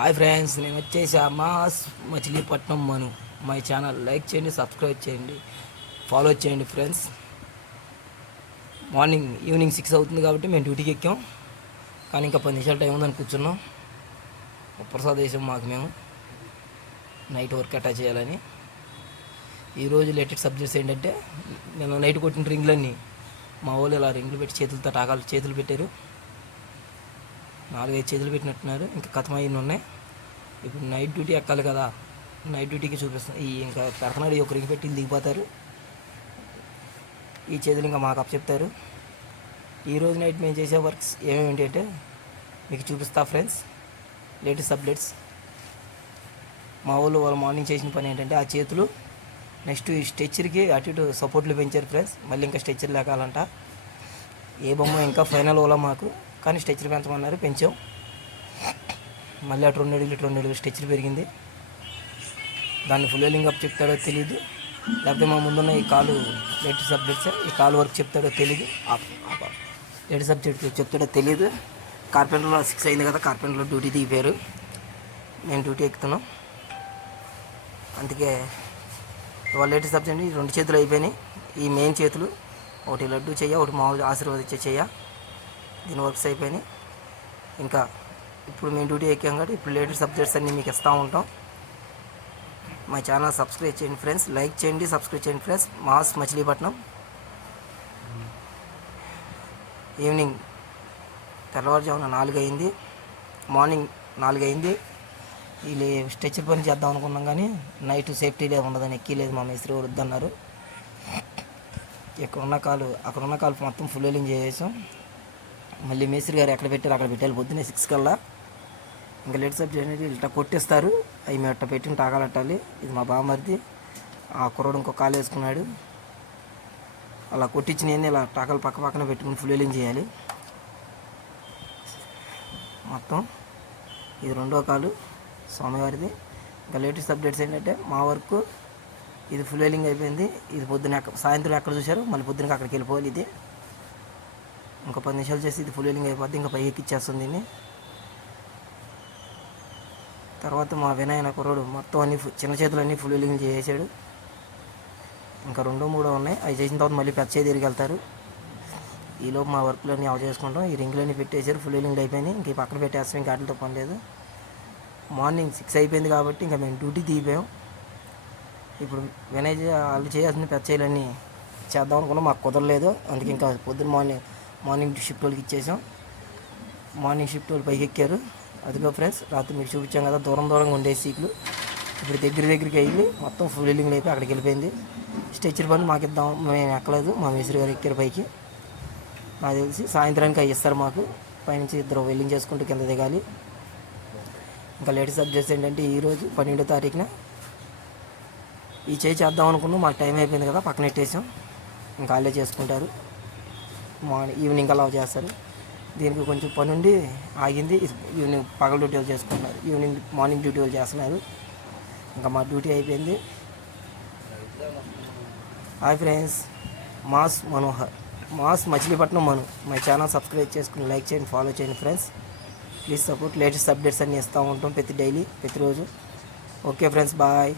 Hi friends, నేను వచ్చేసి mass Machilipatnam Manu. My channel like చేయండి, సబ్స్క్రైబ్ చేయండి, ఫాలో చేయండి ఫ్రెండ్స్. ఈవినింగ్ 6 అవుతుంది కాబట్టి మేము డ్యూటీకి ఎక్కాం. కానీ ఇంకా 10 నిమిషాలు టైం ఉందని కూర్చున్నాం. ప్రసాద్ వేసాం మాకు మేము నైట్ వర్క్ అటాచ్ చేయాలని. ఈరోజు లేటెస్ట్ సబ్జెక్ట్స్ ఏంటంటే, నేను నైట్ కొట్టిన రింగ్లన్నీ మా వాళ్ళు ఇలా రింగ్లు పెట్టి చేతులతో చేతులు పెట్టారు. 4-5 చేతులు పెట్టినట్టున్నారు. ఇంకా కథమయ్యి ఉన్నాయి. ఇప్పుడు నైట్ డ్యూటీ ఎక్కాలి కదా, నైట్ డ్యూటీకి చూపిస్తాం. ఇంకా పెడతనాడు ఒక రింగ్ పెట్టి దిగిపోతారు. ఈ చేతులు ఇంకా మాకు అప్ చెప్తారు. ఈరోజు నైట్ మేము చేసే వర్క్స్ ఏమేమి అంటే మీకు చూపిస్తా ఫ్రెండ్స్. Latest updates. మా వాళ్ళు మార్నింగ్ చేసిన పని ఏంటంటే, ఆ చేతులు నెక్స్ట్ ఈ స్ట్రెచ్చర్కి అటు ఇటు సపోర్ట్లు పెంచారు ఫ్రెండ్స్. మళ్ళీ ఇంకా స్ట్రెచ్చర్ లేకాలంట. ఏ బొమ్మ ఇంకా ఫైనల్ అవ్వాలా మాకు, కానీ స్ట్రెచ్చర్ పెంచమన్నారు, పెంచాం. మళ్ళీ అటు 2 అడుగులు స్ట్రెచ్చర్ పెరిగింది. దాన్ని ఫుల్ వెల్లింగ్ అప్ చెప్తాడో తెలీదు, లేకపోతే మా ముందున్న ఈ కాలు లేటెస్ట్ సబ్జెక్ట్స్ ఈ కాలు వర్క్ చెప్తాడో తెలీదు, లేటెస్ట్ సబ్జెక్ట్ చెప్తాడో తెలీదు. కార్పెంటర్లో 6 అయింది కదా, కార్పెంటర్లో డ్యూటీ దిగిపోయారు. నేను డ్యూటీ ఎక్కుతున్నాం. అందుకే ఇవాళ లేటెస్ట్ సబ్జెక్ట్ 2 చేతులు అయిపోయినాయి. ఈ మెయిన్ చేతులు, ఒకటి లడ్డు చెయ్య, ఒకటి మామూలు ఆశీర్వదించే చెయ్య. దీని వర్క్స్ అయిపోయినాయి. ఇంకా ఇప్పుడు మేము డ్యూటీ ఎక్కాం కాబట్టి ఇప్పుడు లేటెస్ట్ సబ్జెక్ట్స్ అన్నీ మీకు ఇస్తూ ఉంటాం. మా ఛానల్ సబ్స్క్రైబ్ చేయండి ఫ్రెండ్స్, లైక్ చేయండి, సబ్స్క్రైబ్ చేయండి ఫ్రెండ్స్. మాస్ మచిలీపట్నం. ఈవినింగ్ తెల్లవారుజామున 4 అయింది, మార్నింగ్ 4 అయింది. వీళ్ళు స్ట్రెచ్చర్ పని చేద్దాం అనుకున్నాం, కానీ నైట్ సేఫ్టీలే ఉండదని ఎక్కలేదు. మా మేస్త్రి వద్దన్నారు. అక్కడ ఉన్న కాలు మొత్తం ఫుల్ వెల్లింగ్ చేసాం. మళ్ళీ మేస్త్రి గారు ఎక్కడ పెట్టారు అక్కడ పెట్టాలి పొద్దున్నే 6 కల్లా. ఇంకా లేట్ సబ్జెక్ట్ అనేది ఇట్లా కొట్టిస్తారు. అవి మేము ఇట్లా పెట్టిన టాకాలట్టాలి. ఇది మా బామ్మర్ది. ఆ కుర్రోడు ఇంకో కాలు వేసుకున్నాడు. అలా కొట్టించిన ఇలా టాకాలు పక్కన పెట్టుకుని ఫుల్ వెల్లింగ్ చేయాలి మొత్తం. ఇది 2వ కాలు స్వామివారిది. ఇంకా లేటెస్ట్ అప్డేట్స్ ఏంటంటే, మా వర్క్ ఇది ఫుల్ వెల్లింగ్ అయిపోయింది. ఇది సాయంత్రం ఎక్కడ చూశారు, మళ్ళీ పొద్దునకి అక్కడికి వెళ్ళిపోవాలి. ఇది ఇంకా 10 నిమిషాలు చేసి ఇది ఫుల్ వెల్లింగ్ అయిపోద్ది. ఇంకా పైకి ఎక్కిచ్చేస్తుంది దీన్ని. తర్వాత మా వినాయన కుర్రోడు మొత్తం అన్ని చిన్న చేతులన్నీ ఫుల్ వెల్లింగ్ చేసాడు. ఇంకా 2-3 ఉన్నాయి. అవి చేసిన తర్వాత మళ్ళీ పెద్ద చేతి తిరిగి వెళ్తారు. ఈలోపు మా వర్క్లన్నీ అవ చేసుకుంటాం. ఈ రింగులన్నీ పెట్టేశారు, ఫుల్ వెల్లింగ్ అయిపోయినాయి. ఇంక పక్కన పెట్టేస్తాం, ఇంకా వాటితో పని లేదు. మార్నింగ్ 6 అయిపోయింది కాబట్టి ఇంకా మేము డ్యూటీ దిగిపోయాం. ఇప్పుడు వినయ్ వాళ్ళు చేయాల్సిన పెద్ద చేయలన్నీ చేద్దాం అనుకున్నాం, మాకు కుదరలేదు. అందుకే ఇంకా పొద్దున్న మార్నింగ్ షిఫ్ట్ వాళ్ళకి ఇచ్చేసాం. మార్నింగ్ షిఫ్ట్ వాళ్ళు పైకి ఎక్కారు. అదిగో ఫ్రెండ్స్, రాత్రి మీకు చూపించాం కదా, దూరంగా ఉండే సీట్లు ఇప్పుడు దగ్గరికి వెళ్ళి మొత్తం ఫుల్ వెల్లింగ్ అయిపోయి అక్కడికి వెళ్ళిపోయింది. స్ట్రెచ్చర్ పని మాకు ఇద్దాం, మేము ఎక్కలేదు. మా మేస్త్రి గారు ఎక్కారు పైకి. నాకు తెలిసి సాయంత్రానికి అవి ఇస్తారు మాకు. పైనుంచి 2 వెల్లింగ్ చేసుకుంటూ కింద దిగాలి. ఇంకా లేటెస్ట్ అప్డేట్స్ ఏంటంటే, ఈరోజు 12వ తారీఖున ఈ చేద్దాం అనుకున్నాం. మాకు టైం అయిపోయింది కదా, పక్కన పెట్టేసాం. ఇంకా వాళ్ళే చేసుకుంటారు. ఈవినింగ్ అలా చేస్తారు. దీనికి కొంచెం పని ఉండి ఆగింది. ఈవినింగ్ పగల డ్యూటీ వాళ్ళు చేసుకుంటున్నారు, మార్నింగ్ డ్యూటీ వాళ్ళు చేస్తున్నారు. ఇంకా మా డ్యూటీ అయిపోయింది. Hi friends, mass Machilipatnam Manu. My channel subscribe చేసుకుని లైక్ చేయండి, ఫాలో చేయండి friends. Please support. Latest updates అన్నీ ఇస్తూ ఉంటాం ప్రతిరోజు. Okay friends, bye.